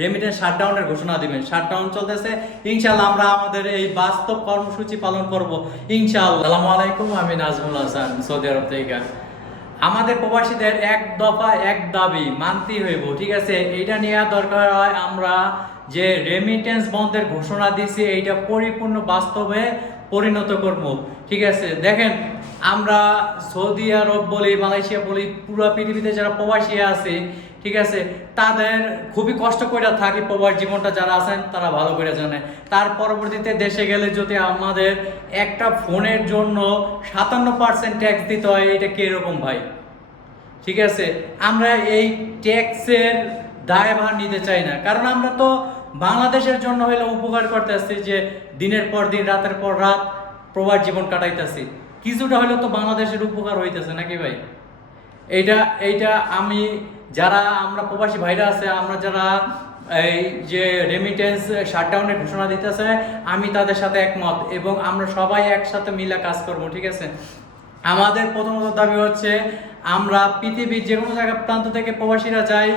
Remittance শাটডাউনের ঘোষণা দিবেন। Shutdown চলতেছে। ইনশাল্লাহ আমরা আমাদের এই বাস্তব কর্মসূচি পালন করব। ইনশাআল্লাহ। আসসালামু আলাইকুম আমি নাজমুল হাসান সৌদি আরব থেকে। আমাদের প্রবাসীদের এক দফা এক দাবি মানতেই হইব ঠিক আছে? এইটা নেওয়া দরকার হয় আমরা যে রেমিটেন্স বন্ধের ঘোষণা দিছি এইটা পরিপূর্ণ বাস্তবে পরিণত করব ঠিক আছে? দেখেন আমরা সৌদি আরব বলি, মালয়েশিয়া বলি, পুরো পৃথিবীতে যারা প্রবাসী আছে, ঠিক আছে, তাদের খুবই কষ্ট করে থাকি প্রবাস জীবনটা, যারা আছেন তারা ভালো করে জানে। তার পরবর্তীতে দেশে গেলে যদি আমাদের একটা ফোনের জন্য সাতান্ন পার্সেন্ট ট্যাক্স দিতে হয়, এটা কীরকম ভাই? ঠিক আছে, আমরা এই ট্যাক্সের দায়ভার নিতে চাই না। কারণ আমরা তো বাংলাদেশের জন্য হইলে উপকার করতে আসছি যে দিনের পর দিন, রাতের পর রাত প্রবাস জীবন কাটাইতেছি। কিছুটা হলেও তো বাংলাদেশের উপকার হইতেছে, নাকি ভাই? এইটা এইটা আমি যারা আমরা প্রবাসী ভাইরা আছে, আমরা যারা এই যে রেমিটেন্স শাটডাউনের ঘোষণা দিতেছে, আমি তাদের সাথে একমত এবং আমরা সবাই একসাথে মিলে কাজ করব, ঠিক আছে? আমাদের প্রথমত দাবি হচ্ছে, আমরা পৃথিবীর যে কোনো জায়গা প্রান্ত থেকে প্রবাসীরা যাই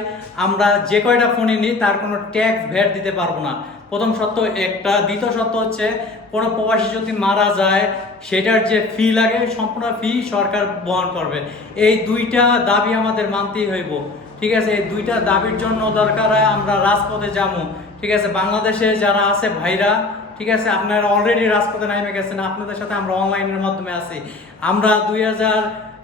আমরা যে কয়টা ফোনে নিই, তার কোনো ট্যাক্স ভ্যাট দিতে পারব না। প্রথম সত্য একটা। দ্বিতীয় সত্য হচ্ছে, কোনো প্রবাসী যদি মারা যায়, সেটার যে ফি লাগে, সম্পূর্ণ ফি সরকার বহন করবে। এই দুইটা দাবি আমাদের মানতেই হইব। ঠিক আছে? এই দুইটা দাবির জন্য দরকার হয় আমরা রাজপথে যাব। ঠিক আছে? বাংলাদেশে যারা আছে ভাইরা, ঠিক আছে? আপনারা অলরেডি রাজপথে নামে গেছেন, আপনাদের সাথে আমরা অনলাইনের মাধ্যমে আছি। আমরা দুই হাজার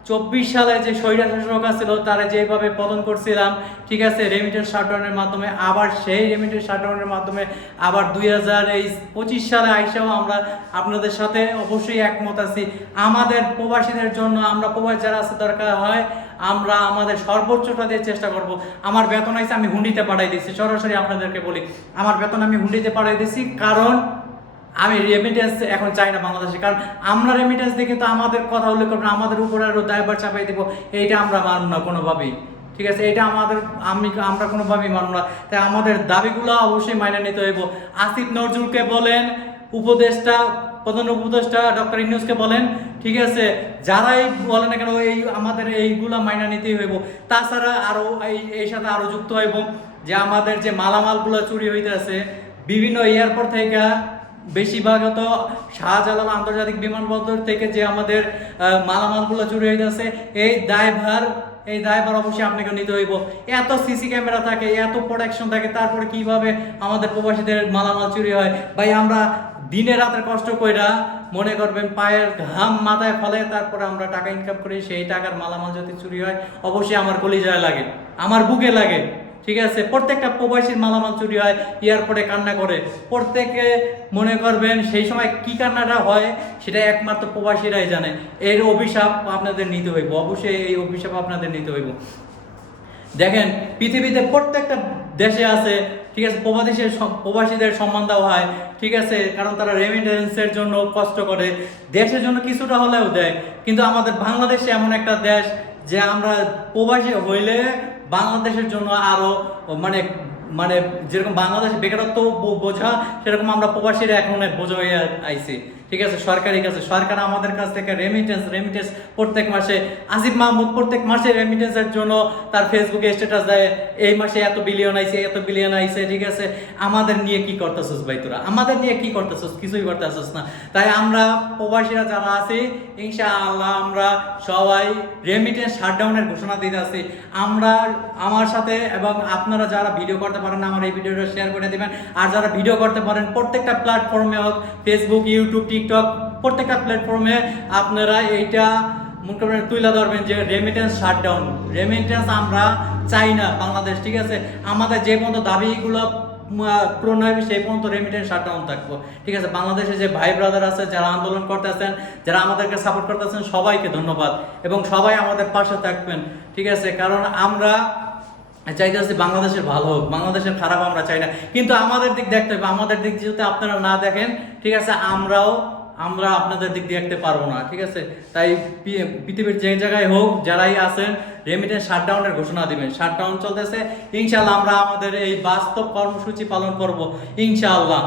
চব্বিশ সালে যে স্বৈরাশাসক ছিল তারা যেভাবে পতন করছিলাম, ঠিক আছে রেমিটেন্স শাটডাউনের মাধ্যমে, আবার সেই রেমিটেন্স শাটডাউনের মাধ্যমে, আবার দুই হাজার এই পঁচিশ সালে আইসাও আমরা আপনাদের সাথে অবশ্যই একমত আছি। আমাদের প্রবাসীদের জন্য আমরা প্রবাসী যারা আছে দরকার হয়, আমরা আমাদের সর্বোচ্চটা দিয়ে চেষ্টা করব। আমার বেতন আইসে আমি হুন্ডিতে পাঠাই দিচ্ছি, সরাসরি আপনাদেরকে বলি। আমার বেতন আমি হুন্ডিতে পাঠাই দিচ্ছি, কারণ আমি রেমিটেন্স এখন চাই না বাংলাদেশে, কারণ আমরা রেমিটেন্স দেখে তো আমাদের কথা উল্লেখ করব আমাদের উপরে আরও দায়ভার চাপাই দেবো, এইটা আমরা মানব না কোনোভাবেই, ঠিক আছে? এটা আমাদের, আমি, আমরা কোনোভাবেই মানব না। তাই আমাদের দাবিগুলো অবশ্যই মাইনে নিতে হইব। আসিফ নজরুলকে বলেন, উপদেষ্টা, প্রধান উপদেষ্টা ডক্টর ইউনুসকে বলেন, ঠিক আছে? যারাই বলে না কেন, এই আমাদের এইগুলা মাইনা নিতেই হইব। তাছাড়া আরও এই এই সাথে আরও যুক্ত হইব যে আমাদের যে মালামালগুলো চুরি হইতেছে, বিভিন্ন এয়ারপোর্ট থেকে বেশিরভাগ তো শাহজালাল আন্তর্জাতিক বিমানবন্দর থেকে যে আমাদের মালামালগুলো চুরি হয়ে হইতেছে, এই দায়ভার এই দায়ভার অবশ্যই আপনাকে নিতে হইব। এত সিসি ক্যামেরা থাকে, এত প্রোটেকশন থাকে, তারপরে কীভাবে আমাদের প্রবাসীদের মালামাল চুরি হয়? ভাই, আমরা দিনে রাতের কষ্ট কইরা মনে করবেন পায়ের ঘাম মাথায় ফলে তারপরে আমরা টাকা ইনকাম করি, সেই টাকার মালামাল যদি চুরি হয়, অবশ্যই আমার কলিজায় লাগে, আমার বুকে লাগে। ঠিক আছে? প্রত্যেকটা প্রবাসীর মালামাল চুরি হয়, এয়ারপোর্টে কান্না করে। প্রত্যেকে মনে করবেন সেই সময় কি কান্নাটা হয়, সেটা একমাত্র প্রবাসীরাই জানে। এর অভিশাপ আপনাদের নিতে হইব। অবশ্যই এই অভিশাপ আপনাদের নিতে হইব। দেখেন, পৃথিবীতে প্রত্যেকটা দেশে আছে, ঠিক আছে, প্রবাসীদের প্রবাসীদের সম্মান দেওয়া হয়, ঠিক আছে, কারণ তারা রেমিটেন্সের জন্য কষ্ট করে। দেশের জন্য কিছুটা হলেও দেয়। কিন্তু আমাদের বাংলাদেশে এমন একটা দেশ যে আমরা প্রবাসী হইলে বাংলাদেশের জন্য আরও মানে মানে যেরকম বাংলাদেশ বেকারত্ব বোঝা, সেরকম আমরা প্রবাসীরা এখন বোঝা হয়ে আইছি। ঠিক আছে? সরকারি কাছে সরকার আমাদের কাছ থেকে রেমিটেন্স রেমিটেন্স প্রত্যেক মাসে আসিফ মাহমুদ প্রত্যেক মাসে রেমিটেন্সের জন্য তার ফেসবুকে স্ট্যাটাস দেয়, এই মাসে এত বিলিয়ন আইছে, এত বিলিয়ন আইছে, ঠিক আছে? আমাদের নিয়ে কি করতেছিস ভাই তোরা? আমাদের নিয়ে কি করতেছিস? কিছুই করতেছিস না। তাই আমরা প্রবাসীরা যারা আছি, ইনশাআল্লাহ আমরা সবাই রেমিটেন্স শাটডাউনের ঘোষণা দিতে আছি। আমরা আমার সাথে এবং আপনারা যারা ভিডিও করতে পারেন, আমার এই ভিডিওটা শেয়ার করে দেবেন। আর যারা ভিডিও করতে পারেন, প্রত্যেকটা প্ল্যাটফর্মে হোক ফেসবুক ইউটিউব টিকটক প্রত্যেকটা প্ল্যাটফর্মে আপনারা এইটা মনে তুলে ধরবেন যে রেমিটেন্স শাটডাউন রেমিটেন্স আমরা চাই না বাংলাদেশ, ঠিক আছে? আমাদের যে পর্যন্ত দাবিগুলো পূরণ হবে, সেই পর্যন্ত রেমিটেন্স শাটডাউন থাকব। ঠিক আছে? বাংলাদেশে যে ভাই ব্রাদার আছে, যারা আন্দোলন করতেছেন, যারা আমাদেরকে সাপোর্ট করতেছেন, সবাইকে ধন্যবাদ। এবং সবাই আমাদের পাশে থাকবেন, ঠিক আছে? কারণ আমরা চাইতেছি বাংলাদেশের ভালো হোক, বাংলাদেশের খারাপ আমরা চাই না। কিন্তু আমাদের দিক দেখতে হবে, আমাদের দিক যেহেতু আপনারা না দেখেন, ঠিক আছে, আমরাও, আমরা আপনাদের দিক দেখতে পারব না, ঠিক আছে? তাই পৃথিবীর যে জায়গায় হোক, যারাই আছেন রেমিটেন্স শাটডাউনের ঘোষণা দিবেন। শাটডাউন চলতেছে ইনশাল্লাহ আমরা আমাদের এই বাস্তব কর্মসূচি পালন করব, ইনশাআল্লাহ।